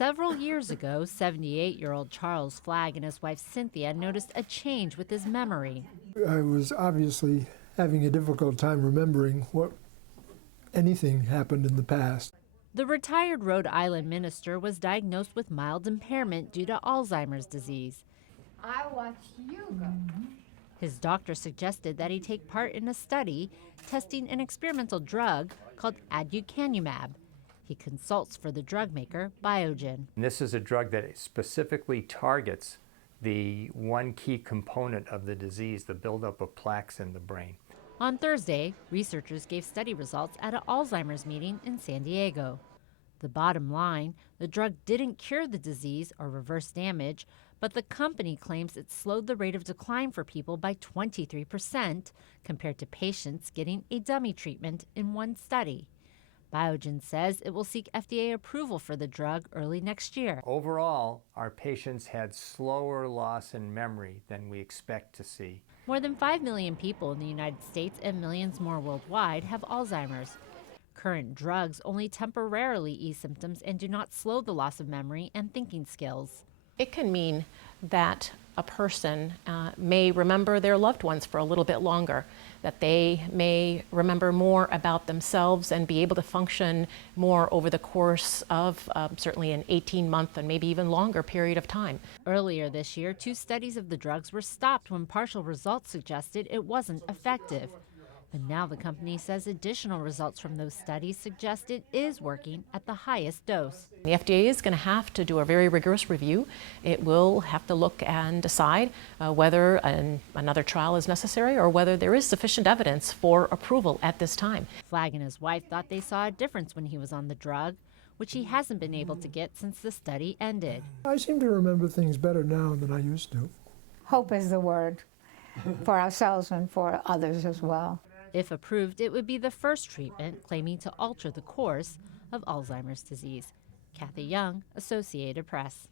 Several years ago, 78-year-old Charles Flagg and his wife Cynthia noticed a change with his memory. I was obviously having a difficult time remembering what anything happened in the past. The retired Rhode Island minister was diagnosed with mild impairment due to Alzheimer's disease. I watch you go. His doctor suggested that he take part in a study testing an experimental drug called aducanumab. He consults for the drug maker, Biogen. This is a drug that specifically targets the one key component of the disease, the buildup of plaques in the brain. On Thursday, researchers gave study results at an Alzheimer's meeting in San Diego. The bottom line, the drug didn't cure the disease or reverse damage, but the company claims it slowed the rate of decline for people by 23% compared to patients getting a dummy treatment in one study. Biogen says it will seek FDA approval for the drug early next year. Overall, our patients had slower loss in memory than we expect to see. More than 5 million people in the United States and millions more worldwide have Alzheimer's. Current drugs only temporarily ease symptoms and do not slow the loss of memory and thinking skills. It can mean that a person may remember their loved ones for a little bit longer, that they may remember more about themselves and be able to function more over the course of certainly an 18-month and maybe even longer period of time. Earlier this year, 2 studies of the drugs were stopped when partial results suggested it wasn't effective. But now the company says additional results from those studies suggest it is working at the highest dose. The FDA is going to have to do a very rigorous review. It will have to look and decide whether another trial is necessary or whether there is sufficient evidence for approval at this time. Flagg and his wife thought they saw a difference when he was on the drug, which he hasn't been able to get since the study ended. I seem to remember things better now than I used to. Hope is the word for ourselves and for others as well. If approved, it would be the first treatment claiming to alter the course of Alzheimer's disease. Kathy Young, Associated Press.